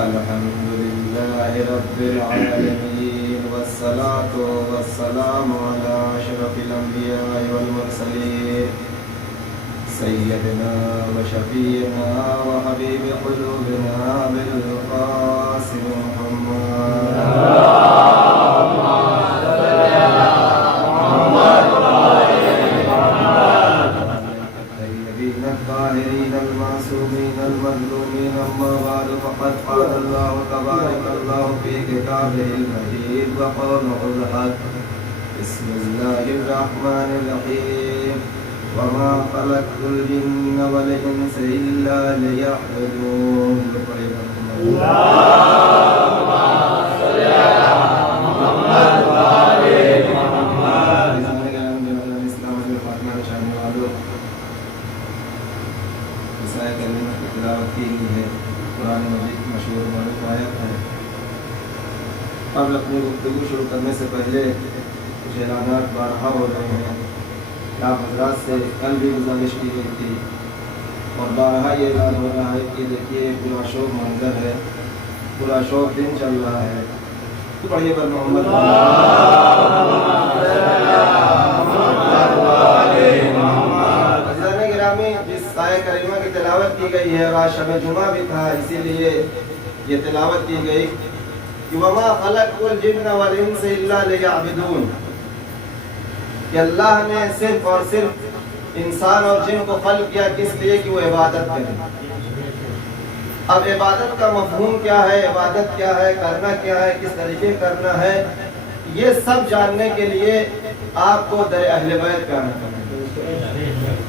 الحمدللہ رب العالمین والصلاة والسلام علی اشرف الانبیاء والمرسلین سیدنا و شفیعنا و حبیب قلوبنا بالقاسم محمد الطیبین الطاہرین المعصومین المظلومین اما بعد فقد قال اللہ تبارک اللہ فی کتابہ المجید وقوله الحق بسم اللہ الرحمن الرحیم وما خلقت الجن والانس الا ليعبدون اللهم صل على محمد وعلى محمد. اسلام کے فاطمہ شامل والوں رسالہ کریمہ کی تلاوت کی گئی ہے. قرآن مجید کی مشہور معروف آیت ہے. قبل اپنی گفتگو شروع کرنے سے پہلے کچھ اعلانات بارہا ہو رہے ہیں. آپ حضرات سے کل بھی گزارش کی گئی تھی اور بارہا یہ اعلان ہو رہا ہے کہ دیکھیے پورا شوق منظر ہے, پورا شوق دن چل رہا ہے. پڑھیے پر محمد عزیزان گرامی, جس آیہ کریمہ کی تلاوت کی گئی ہے اور آج شب جمعہ بھی تھا, اسی لیے یہ تلاوت کی گئی کہ وما خلقت الجن والانس الا لیعبدون, کہ اللہ نے صرف اور صرف انسان اور جن کو خلق کیا کس لیے کہ وہ عبادت کریں. اب عبادت کا مفہوم کیا ہے, عبادت کیا ہے, کرنا کیا ہے, کس طریقے کرنا ہے, یہ سب جاننے کے لیے آپ کو در اہل بیت کا آنا پڑے,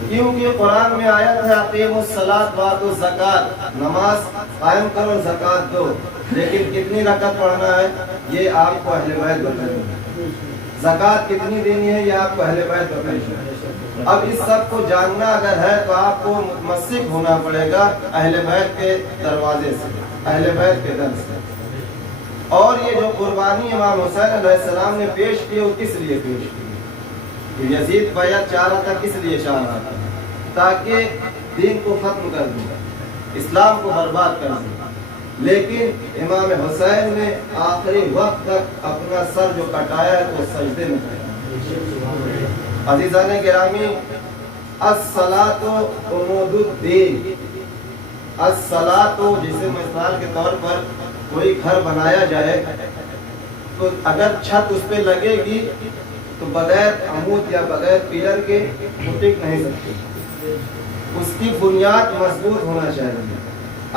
کیونکہ قرآن میں آیت ہے اقیموا الصلاۃ وآتوا الزکوٰۃ, نماز قائم کرو زکوٰۃ دو, لیکن کتنی رکعت پڑھنا ہے یہ آپ کو اہل بیت بتائیں گے. زکوٰۃ کتنی دینی ہے یہ آپ کو اہل بیت بتائیں گے. اب اس سب کو جاننا اگر ہے تو آپ کو متمسک ہونا پڑے گا اہل بیت کے دروازے سے, اہل بیت کے در سے. اور یہ جو قربانی امام حسین علیہ السلام نے پیش کی وہ کس لیے پیش کی؟ یزید بیعت چاہ رہا تھا, کس لیے چاہ رہا تھا؟ تاکہ دین کو ختم کر دیں, اسلام کو برباد کر دیں. لیکن امام حسین نے آخری وقت تک اپنا سر جو کٹایا ہے وہ سجدے میں کٹایا. عزیزان گرامی, الصلاۃ عمود الدین, الصلاۃ, جسے مثال کے طور پر کوئی گھر بنایا جائے تو اگر چھت اس پہ لگے گی تو بغیر عمود یا بغیر پیلر کے وہ ٹک نہیں سکتی. اس کی بنیاد مضبوط ہونا چاہیے.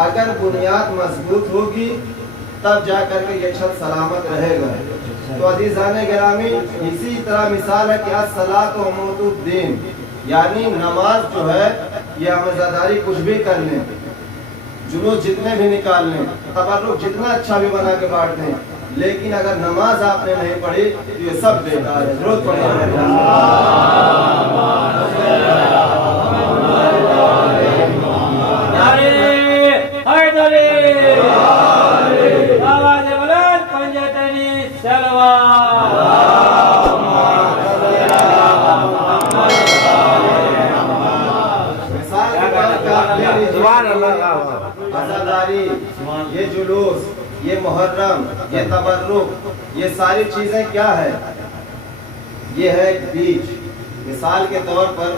اگر بنیاد مضبوط ہوگی تب جا کر کے یہ چھت سلامت رہے گا. تو عزیزان گرامی, اسی طرح مثال ہے کہ الصلاۃ عمود الدین, یعنی نماز جو ہے یہ عمداداری کچھ بھی کر لیں, جلوس جتنے بھی نکال لیں, تبرک جتنا اچھا بھی بنا کے بانٹ دیں, لیکن اگر نماز آپ نے نہیں پڑھی تو یہ سب بیکار ہے. ضرورت پڑے عزاداری, یہ جلوس, یہ محرم, یہ تبرک, یہ ساری چیزیں کیا ہے؟ یہ ہے ایک بیج. مثال کے طور پر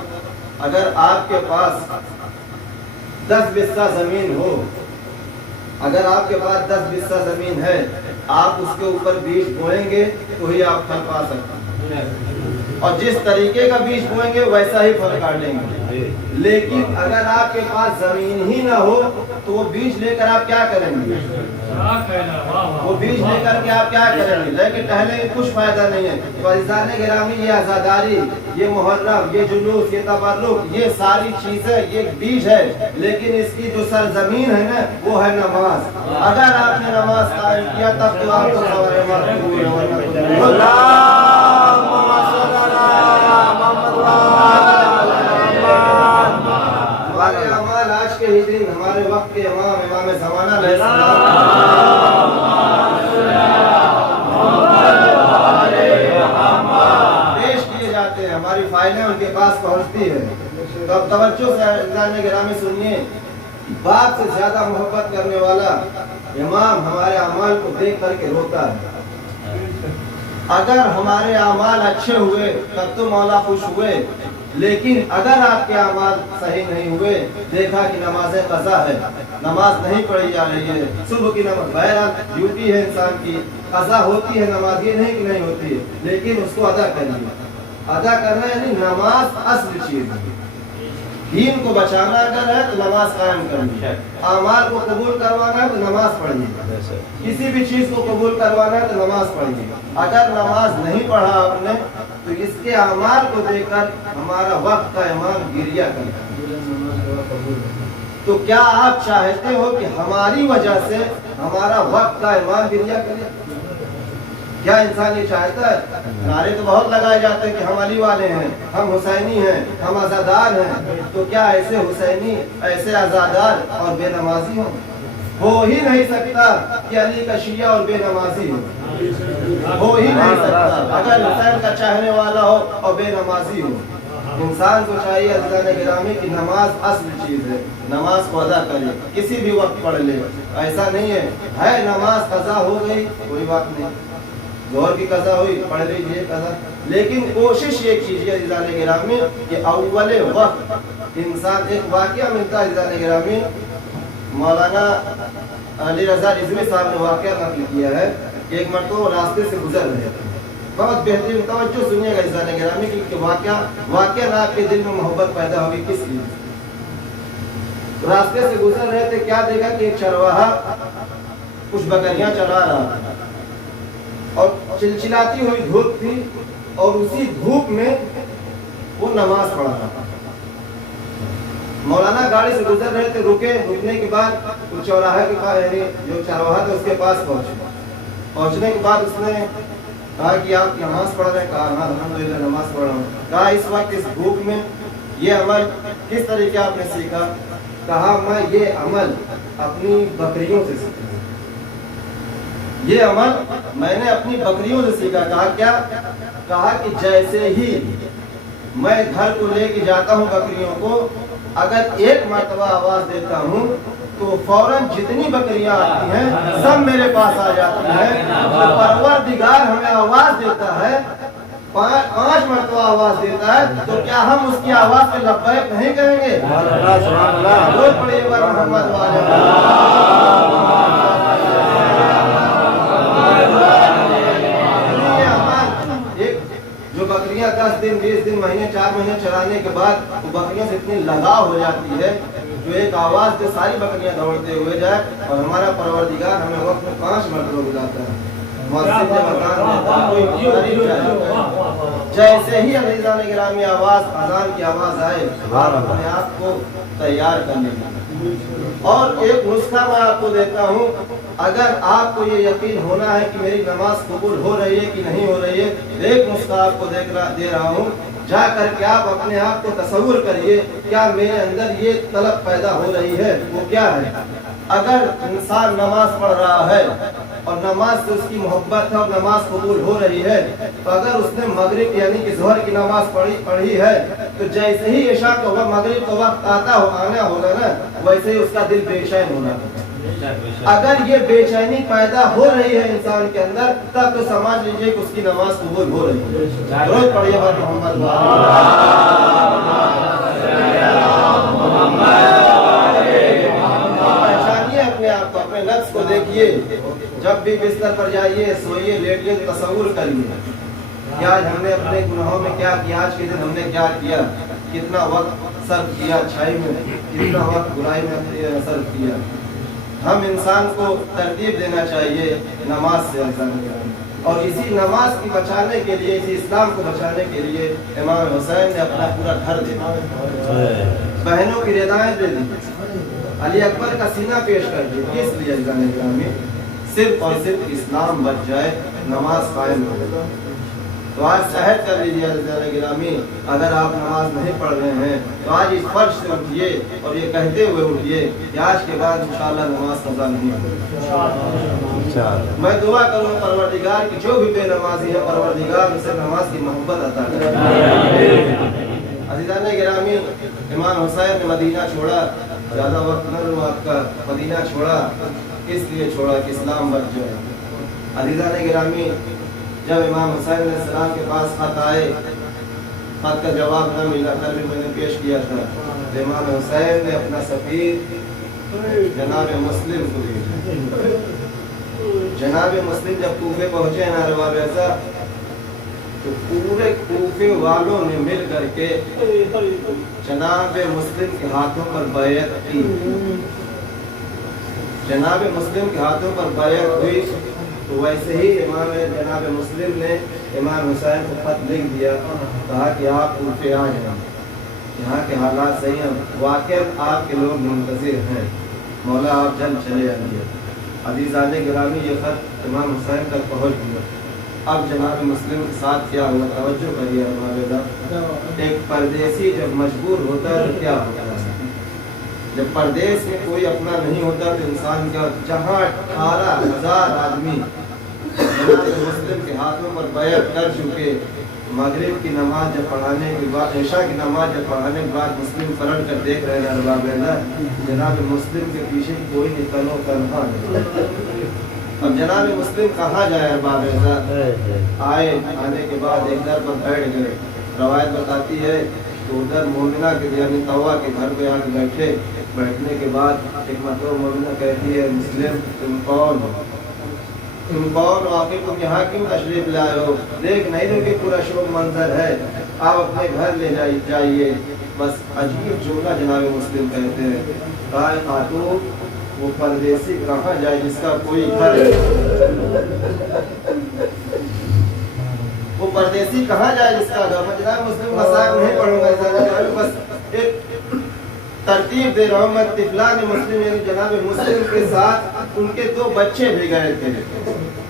اگر آپ کے پاس 10 بسہ زمین ہو, اگر آپ کے پاس 10 بسہ زمین ہے, آپ اس کے اوپر بیج بوئیں گے تو ہی آپ پھل پا سکتے ہیں, اور جس طریقے کا بیج بوئیں گے ویسا ہی پھل کاٹیں گے. لیکن اگر آپ کے پاس زمین ہی نہ ہو تو وہ بیج لے کر آپ کیا کریں گے؟ وہ بیج لے کر کے آپ کیا کریں گے؟ لیکن ٹہلے کچھ فائدہ نہیں ہے. تو عزیزان گرامی یہ عزاداری، یہ محرم، یہ جلوس، یہ تبرک، یہ ساری چیزیں یہ بیج ہے، لیکن اس کی جو سرزمین ہے نا وہ ہے نماز. اگر آپ نے نماز قائم کیا تب تو آپ کو ہمارے اعمال آج کے ہی دن ہمارے وقت کے امام زمانہ علیہ السلام پیش کیے جاتے ہیں، ہماری فائلیں ان کے پاس پہنچتی ہے. تو اب توجہ سے عزیزان گرامی سنیے، باپ سے زیادہ محبت کرنے والا امام ہمارے اعمال کو دیکھ کر کے روتا ہے. اگر ہمارے اعمال اچھے ہوئے تب تو مولا خوش ہوئے، لیکن اگر آپ کے اعمال صحیح نہیں ہوئے، دیکھا کہ نماز قضا ہے، نماز نہیں پڑھی جا رہی ہے، صبح کی نماز بہرحال ڈیوٹی ہے انسان کی، قضا ہوتی ہے نماز، یہ نہیں کہ نہیں ہوتی ہے، لیکن اس کو ادا کرنی ہے. ادا کرنا یعنی نماز اصل چیز ہے. دین کو بچانا اگر ہے تو نماز قائم کرنی ہے، اعمال کو قبول کروانا ہے تو نماز پڑھنی ہے، کسی بھی چیز کو قبول کروانا ہے تو نماز پڑھنی ہے. اگر نماز نہیں پڑھا آپ نے تو اس کے اعمال کو دیکھ کر ہمارا وقت کا امام گریہ کرتا. تو کیا آپ چاہتے ہو کہ ہماری وجہ سے ہمارا وقت کا امام گریہ کرے؟ کیا انسان یہ چاہتا ہے؟ نعرے تو بہت لگائے جاتے ہیں کہ ہم علی والے ہیں، ہم حسینی ہیں، ہم عزادار ہیں. تو کیا ایسے حسینی، ایسے عزادار اور بے نمازی ہو ہی نہیں سکتا کہ علی کا شیعہ اور بے نمازی ہو ہی نہیں سکتا. اگر حسین کا چاہنے والا ہو اور بے نمازی ہو، انسان کو چاہیے عزیزان گرامی کہ نماز اصل چیز ہے، نماز کو ادا کرے، کسی بھی وقت پڑھ لے. ایسا نہیں ہے نماز قضا ہو گئی کوئی بات نہیں، ظہر کی قضا ہوئی پڑھ لیجیے قضا، لیکن کوشش یہ کیجیے عزیزان گرامی کہ اول وقت انسان. ایک واقعہ ملتا ہے عزیزان گرامی، مولانا علی رضا رضوی صاحب نے واقعہ نقل کیا ہے کہ ایک مرتبہ راستے سے گزر رہے تھے. بہت بہترین، توجہ سنیے گا عزیزان گرامی کہ واقعہ آپ کے دل میں محبت پیدا ہوگی کس لیے. راستے سے گزر رہے تھے، کیا دیکھا کہ ایک چرواہا کچھ بکریاں چلا رہا تھا اور چلچلاتی ہوئی دھوپ تھی، اور اسی دھوپ میں وہ نماز پڑھ رہا تھا. مولانا گاڑی سے گزر رہے تھے، رکے، رکنے کے بعد وہ چوراہے کے پاس یعنی جو چرواہا تھا اس کے پاس پہنچنے کے بعد اس نے کہا کہ آپ نماز پڑھ رہے ہیں؟ کہا ہاں الحمدللہ نماز پڑھ رہا ہوں. کہا اس وقت اس دھوپ میں یہ عمل کس طریقے آپ نے سیکھا؟ کہا میں یہ عمل اپنی بکریوں سے سیکھا، یہ عمل میں نے اپنی بکریوں سے سیکھا. کہا کیا؟ کہا کہ جیسے ہی میں گھر کو لے کے جاتا ہوں بکریوں کو، اگر ایک مرتبہ آواز دیتا ہوں تو فوراً جتنی بکریاں آتی ہیں سب میرے پاس آ جاتی ہیں. تو پروردگار ہمیں آواز دیتا ہے، 5 مرتبہ آواز دیتا ہے، تو کیا ہم اس کی آواز پہ لبیک نہیں کہیں گے؟ بہت پڑھیے گا محمد جو بکریاں 10 دن 20 دن مہینے 4 مہینے چلانے کے بعد وہ بکریوں سے اتنی لگاؤ ہو جاتی ہے جو ایک آواز سے ساری بکریاں دوڑتے ہوئے جائے. اور ہمارا پروردگار ہمیں وقت میں 5 مرتبہ بلاتا ہے. جیسے ہی عزیزان گرامی آواز اذان کی آواز آئے آپ اپنے آپ کو تیار کر لیں. اور ایک نسخہ میں آپ کو دیتا ہوں، اگر آپ کو یہ یقین ہونا ہے کہ میری نماز قبول ہو رہی ہے کہ نہیں ہو رہی ہے، ایک نسخہ آپ کو دے رہا ہوں، جا کر کے آپ اپنے آپ کو تصور کریے کیا میرے اندر یہ طلب پیدا ہو رہی ہے. وہ کیا ہے؟ اگر انسان نماز پڑھ رہا ہے اور نماز سے اس کی محبت ہے اور نماز قبول ہو رہی ہے، تو اگر اس نے مغرب یعنی کہ ظہر کی نماز پڑھی ہے تو جیسے ہی عشاء کا وقت مغرب کا وقت آنا ہوگا نا، ویسے ہی اس کا دل بے چین ہونا ہوگا. اگر یہ بے چینی پیدا ہو رہی ہے انسان کے اندر تب تو سمجھ لیجئے کہ اس کی نماز قبول ہو رہی ہے. درود پڑھیے بات محمد پہچانیے اپنے آپ کو، اپنے نفس کو دیکھیے. جب بھی بستر پر جائیے، سوئیے، لیٹیے، تصور کریے کہ آج ہم نے اپنے گناہوں میں کیا کیا، آج کے دن ہم نے کیا کیا، کتنا وقت صرف کیا اچھائی میں، کتنا وقت برائی میں صرف کیا. हम इंसान को तरतीब देना चाहिए नमाज से अज़ीज़ान गिरामी। और इसी नमाज की बचाने के लिए, इसी इस्लाम को बचाने के लिए इमाम हुसैन ने अपना पूरा घर दे दिया, बहनों की रिदाएं दे दी, अली अकबर का सीना पेश कर दिया। किस लिए अज़ीज़ान गिरामी? सिर्फ और सिर्फ इस्लाम बच जाए, नमाज कायम हो। तो आज शहद कर लीजिए अज़ीज़ान गिरामी, अगर आप नमाज नहीं पढ़ रहे हैं तो आज इस फर्श से उठिए और ये कहते हुए उठिए कि आज के बाद इंशाअल्लाह नमाज कज़ा नहीं होगी। मैं दुआ करूँ परवरदिगार की जो भी बेनमाजी है, परवरदिगार उसे नमाज की मोहब्बत अता करे। अज़ीज़ान गिरामी, इमाम हुसैन ने मदीना छोड़ा, ज़्यादा वक्त न लूँ आपका, मदीना छोड़ा इसलिए छोड़ा कि इस्लाम बच जाए। अज़ीज़ान गिरामी, जब इमाम हुसैन अलैहिस्सलाम के पास खत आए, खत का जवाब न मिला, कल भी मैंने पेश किया था, तो इमाम हुसैन ने अपना सफीर जनाब मुस्लिम को भेजा। जनाब मुस्लिम जब कूफे पहुंचे ना रवाबेज़ा, तो पूरे कूफे वालों ने मिल करके जनाब मुस्लिम के हाथों पर बैत की। जनाब मुस्लिम के हाथों पर बैत हुई, तो वैसे ही इमाम जनाब मुस्लिम ने इमाम हुसैन को खत लिख दिया, कहा कि आप कूफे आ जाएं, यहाँ के हालात सही हैं, वाकई आपके लोग मुंतज़िर हैं, मौला आप जल्द चले आइए। अज़ीज़ान गिरामी, ये खत इमाम हुसैन तक पहुँच गया। अब जनाब मुस्लिम के साथ क्या हुआ, तवज्जो करिए अरबाब। एक परदेसी जब मजबूर होता है तो क्या होता है? जब परदेश में कोई अपना नहीं होता तो इंसान का, जहाँ 18,000 आदमी जनाब मुस्लिम के हाथों पर बैत कर चुके, मगरिब की नमाज जब पढ़ाने के बाद, इशा की नमाज जब पढ़ाने के बाद मुस्लिम पलट कर देख रहे हैं अरबाब, जनाब मुस्लिम के पीछे कोई नहीं, तनो तनहा नहीं। अब जनाब मुस्लिम कहाँ जाए अरबाब? आए, आने के बाद एक दर पर बैठ गए। रवायत बताती है तो उधर मोमिना के यानी तवा के घर पे आके बैठे। बैठने के बाद एक मतलब मोमिना कहती है, मुस्लिम तुम कौन हो? तुम कौन हो? आके तुम यहाँ क्यों तशरीफ लाए हो? देख नहीं रहे कि पूरा शोक मंजर है, आप अपने घर ले जाइए। बस अजीब जुमला जनाब मुस्लिम कहते हैं, कहा खातून वो परदेसी कहाँ जाए जिसका कोई घर, वो परदेसी कहाँ जाए जिसका घर। मैं जनाब मुस्लिम मजाक नहीं पढ़ूंगा, बस एक तरतीब दे रहा हूँ। मैं तिफलान मुस्लिम यानी जनाब मुस्लिम के साथ उनके 2 बच्चे भी गए थे।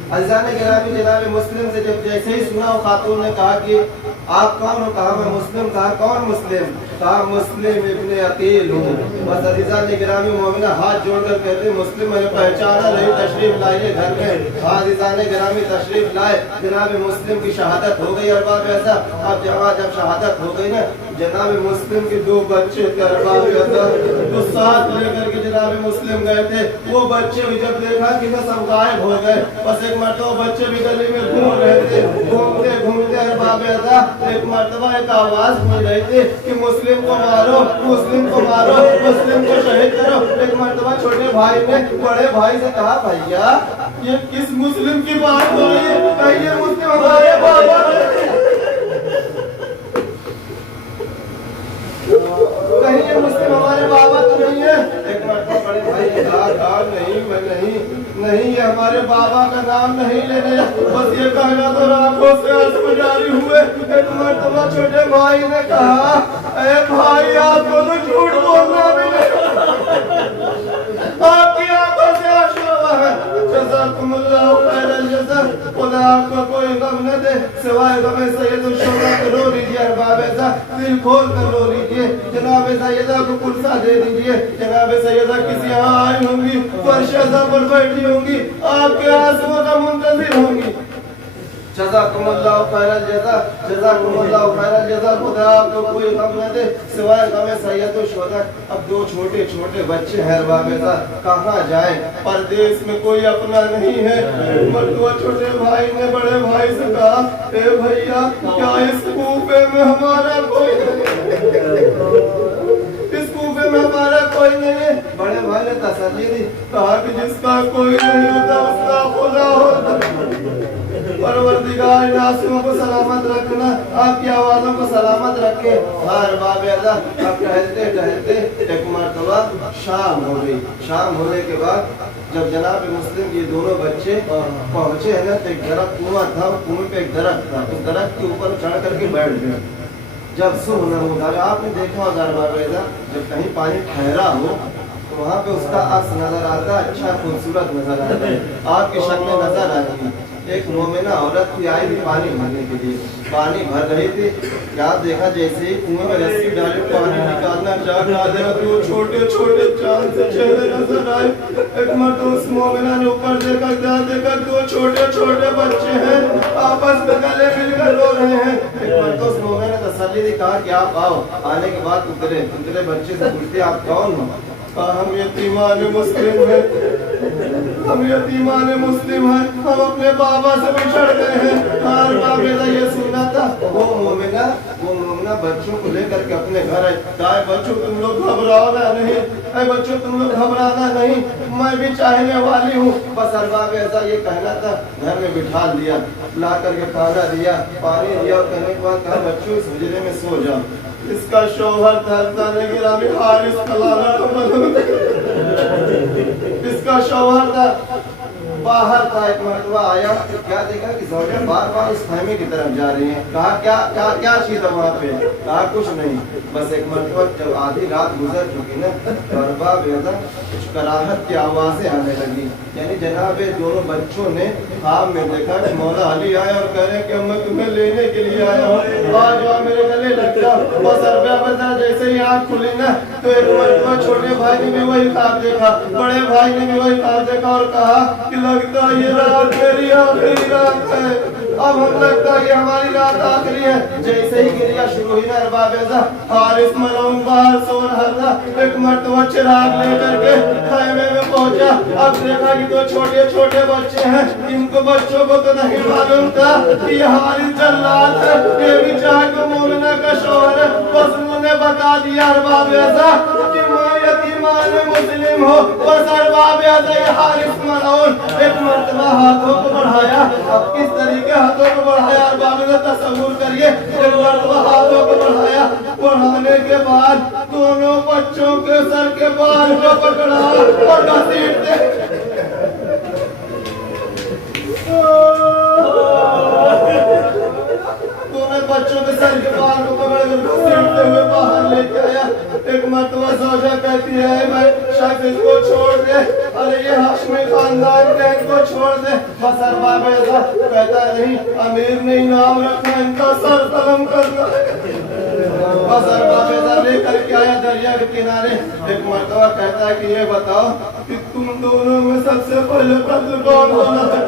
अज़ीज़ान गिरामी, जनाब मुस्लिम से जब जैसे ही सुना, खातून ने कहा कि आप कौन हो? कहा मैं मुस्लिम। कहा कौन मुस्लिम? कहा मुस्लिम इब्ने अकील हूँ। बस अज़ीज़ान गिरामी, मोमिना हाथ जोड़कर कहते मुस्लिम मैंने पहचाना नहीं, तशरीफ लाइए घर में। अज़ीज़ान गिरामी तशरीफ लाए, जनाब मुस्लिम की शहादत हो गई। अरबाब ऐसा अब जब शहादत हो गई ना, जनाब मुस्लिम के 2 बच्चे थे अरबाब ऐसा, तो साथ लेकर के जनाब मुस्लिम गए थे। वो बच्चे भी जब देखा कि बस सब गायब हो गए, बस एक मरतबा बच्चे भी गली में घूम रहे थे। घूमते घूमते अरबाब ऐसा एक मरतबा एक आवाज मिल रही थी कि मुस्लिम को मारो, मुस्लिम को मारो, मुस्लिम को शहीद करो। एक मरतबा छोटे भाई ने बड़े भाई से कहा, भैया ये किस मुस्लिम की बात हो रही है? कहिए मुस्लिम हमारे बाबा, कहीं ये मुस्लिम हमारे बाबा तो नहीं है। एक मरतबा बड़े भाई ने कहा, नहीं मैं नहीं ये हमारे बाबा का नाम नहीं लेने, बस ये कहना तो आंखों से आंसू जारी हुए। एक मरतबा छोटे भाई ने कहा, अरे भाई आपको तो झूठ बोलना भी नहीं, आपकी आंखों से आंसू है। जज़ाकुमुल्लाह खैरल जज़ा, खुदा आपको कोई गम न दे सिवाय गम सैयदुल शुरा। रो लीजिए अरबाब ऐसा, दिल खोल कर रो लीजिए। जनाब सैयदा को कुर्सा दे दीजिए। जनाब सैयदा किसी यहाँ आई होंगी, फर्श पर बैठी होंगी, आपके आंसुओं का मुंतज़िर होंगी। जज़ाकुमुल्लाह खैरल जज़ा, जज़ाकुमुल्लाह खैरल जज़ा। खुदा आपको कोई गम न दे सिवाय गम सैयदुल शुरा। अब 2 छोटे छोटे बच्चे हैं अरबाब ऐसा, कहाँ जाए? परदेश में कोई अपना नहीं है। मरतबा छोटे भाई ने बड़े भाई से कहा, ए भैया क्या इस कूफे में हमारा कोई इस कूफे में हमारा कोई नहीं है? बड़े भाई ने तसल्ली दी, कहा कि जिसका कोई नहीं होता उसका खुदा होता। परवरदिगार नासियों को सलामत रखना, आपकी आवाज़ों को सलामत रखे। हर बाब अल्लाह, अब टहलते टहलते एक मरतबा शाम हो गई। शाम होने के बाद जब जनाब मुस्लिम के दोनों बच्चे पहुंचे हैं ना, तो एक दरख्त कुआं था, कुएं पे एक दरख्त था, उस दरख्त के ऊपर चढ़ करके बैठ गए। जब सुबह न होगा, आपने देखा होगा बाबेदा, जब कहीं पानी ठहरा हो तो वहाँ पे उसका अक्स नजर आता है, अच्छा खूबसूरत नजर आता है, आपकी शक्ल नजर आती है। एक मोमिना औरत थी, आई थी पानी भरने के लिए, पानी भर रही थी, क्या देखा जैसे ही कुएं में रस्सी डाले पानी निकालना चाहा, तो छोटे छोटे चांद से चेहरे नजर आए। एक मर्तबा उस मोमिना ने ऊपर देखा, क्या देखा, दो छोटे छोटे बच्चे हैं, आपस में गले मिलकर रो रहे हैं। एक मर्तबा उस मोमिना ने तसल्ली दी, कहा कि आप आओ। आने के बाद उतरे बच्चे से पूछते आप कौन हो? हम यतीमान मुस्लिम हैं, हम यतीमान मुस्लिम हैं, हम अपने बाबा से बिछड़ गए हैं। हर बाबेदा ये सुना था। वो मोमिना बच्चों को लेकर के अपने घर आई। कहा बच्चों तुम लोग घबराना नहीं, अरे बच्चों तुम लोग घबराना नहीं, मैं भी चाहने वाली हूँ। बस हर बाबेदा ये कहना था, घर में बिठा दिया, ला करके खाना दिया, पानी दिया, और कहने के बाद कहा बच्चों इस हुजरे में सो जाओ। इसका शौहर था हारिस इसका शौहर था, बाहर था। एक मरतबा आया, क्या देखा कि ज़ौजा बार बार उस खैमे की तरफ जा रही हैं। कहा क्या चीज़ है वहाँ पे? कहा कुछ नहीं। बस एक मरतबा जब आधी रात गुजर चुकी ना, कुछ कराहत की आवाज़ें आने लगी। यानी जनाब दोनों बच्चों ने ख्वाब में देखा कि मौला अली आए और कह रहे हैं कि मैं तुम्हें लेने के लिए आया हूँ, आज वहाँ मेरे गले लग जाओ। बस अरबा जैसे ही आँख खुली ना, तो एक मरतबा छोटे भाई ने भी वही ख्वाब देखा, बड़े भाई ने भी वही ख्वाब देखा, और कहा कि लगता ये रात मेरी आखिरी रात है, अब हम लगता है ये हमारी रात आखिरी है। जैसे ही गिरिया शुरू हुई ना, अरबाबेदा हारिस मलऊन बाहर सो रहा था, एक मरतबा चिराग लेकर के खैमे में पहुंचा। अब देखा कि दो छोटे छोटे बच्चे हैं, इनको बच्चों को तो नहीं मालूम था कि ये हारिस जल्लाद है, ये भी जाके मोमिना का शौहर है। बस उन्होंने बता दिया अरबाबेदा कि मैं यतीमान मुस्लिम हो। बस अरबाबेदा ये हारिस मलऊन एक मरतबा हाथों को बढ़ाया। अब किस तरीके हाथों को बढ़ाया अरबाबेदा तसव्वुर करिए। एक मरतबा हाथों को बढ़ाया, बढ़ाने के बाद दोनों बच्चों के सर के बाल को पकड़ा और घसीटते बच्चों के सर के बाल को पकड़कर घसीटते हुए बाहर लेके आया। एक मरतबा ज़ौजा कहती है भाई शख्स इसको छोड़ दे, अरे ये हाशमी खानदान के, इनको छोड़ दे। बस अरबाबेदा कहता नहीं, अमीर ने इनाम रखा, इनका सर कलम करना। बस अरबाबेदा लेकर के आया दरिया के किनारे। एक मरतबा कहता है कि ये बताओ कि तुम दोनों में सबसे पहले कत्ल कौन होना है?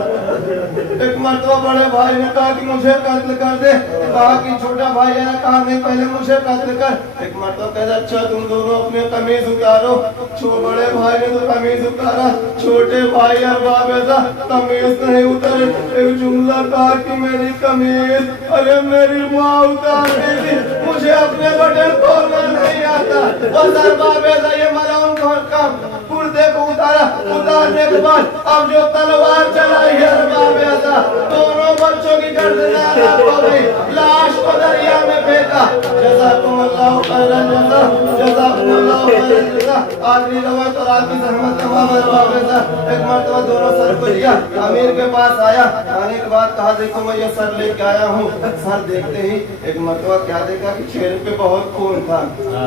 एक मरतबा बड़े भाई ने कहा कि मुझे कत्ल कर दे। कहा कि छोटा भाई है, कहा नहीं पहले मुझे कत्ल कर। एक मरतबा कहता अच्छा तुम दोनों अपने कमीज उतारो। बड़े भाई ने तो कमीज उतारा, छोटे भाई अरबाबेदा कमीज नहीं उतारे। एक जुमला कहा कि मेरी कमीज, अरे मेरी माँ उतार देगी, मुझे अपने बटन खोलना नहीं आता। बस अरबाबेदा ये मलऊन का कुर्ते को उतारा, उतारने के बाद अब जो तलवार चलाई है अरबाबेदा, दोनों बच्चों की गर्दन आजाद हो गई, लाश को दरिया में फेंका। जज़ाकुमुल्लाहु खैरन जज़ा, जज़ाकुमुल्लाहु खैरन जज़ा। आखिरी रवायत और आखिरी रहमत तमाम अरबाबेदा एक मरतबा दोनों सर को लिया, अमीर के पास आया। आने के बाद कहा देखो मैं ये सर लेके आया हूँ। सर देखते ही एक मरतबा क्या देखा कि चेहरे पे बहुत खून था,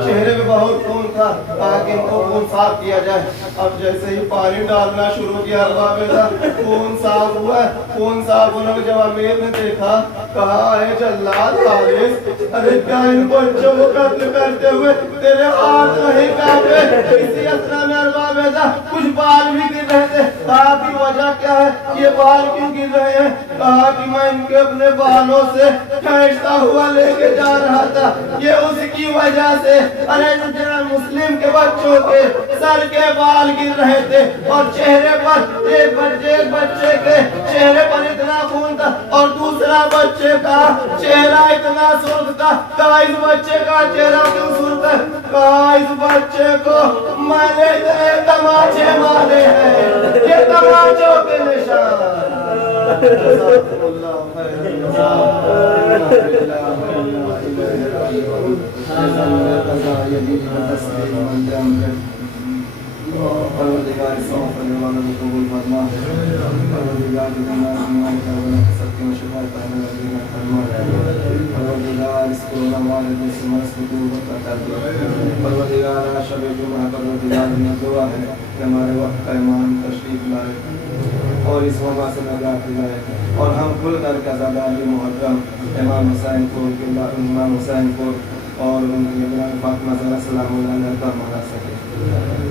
चेहरे पे बहुत खून था। कहा कि इनको खून साफ किया जाए। अब जैसे ही पानी डालना शुरू किया अरबाबेदा, खून साफ हुआ। खून साफ होने में जब अमीर ने देखा, कहा है जल्लाद हारिस, अरे क्या इन बच्चों को कत्ल करते हुए तेरे हाथ नहीं कांपे? इसी असरा में अरबाबेदा कुछ बाल भी गिर रहे थे। कहा कि वजह क्या है, ये बाल क्यों गिर रहे हैं? कहा कि मैं इनके अपने बालों से खींचता हुआ लेके जा रहा था, ये उसकी वजह से। अरे जरा मुस्लिम के बच्चों के सर के बाल गिर रहे थे और चेहरे पर एक बच्चे के चेहरे पर इतना खून था और दूसरा बच्चे का चेहरा इतना सुर्ख था। कहा इस बच्चे का चेहरा क्यों सुर्ख है? कहा इस बच्चे को मैंने इतने तमाचे मारे हैं, ये तमाचों के निशान। جزاكم الله خير الجزاء إنا لله وإنا إليه راجعون جزاء قضاء يدين وتسليما جامعا پروردگار سوف الوانا قبول فرما پروردگار دنیا میں کرنا سب کی شفاعت پانے والی فرما پروردگار اس کورونا وائرس سے مسکو بتا کر دے پروردگار شب جمعہ پروردگار نے دعا ہے کہ ہمارے وقت کا ایمان تشریف لائے اور اس وبا سے نجات دلائے اور ہم کھل کر قضا محترم امام حسین کو امام حسین کو اور ان کی بیان فاطمہ زہرا سلام علیہ کا منا سکے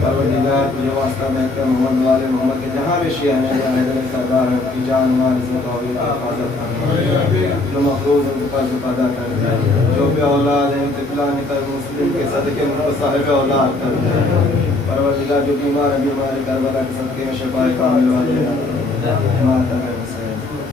پروردگار جو واسطہ بہتر محمد والے محمد کے جہاں بھی شیعہ ہیں یا حیدر سردار ہیں کی جان مال عزت اور حفاظت فرما جو مفروض ان پر ادا کر جو بھی اولاد ہیں طفلان کر مسلم کے صدقے ان کو صاحب اولاد کر پروردگار جو بیمار ہیں بیمار کربلا کے صدقے میں شفا کامل والے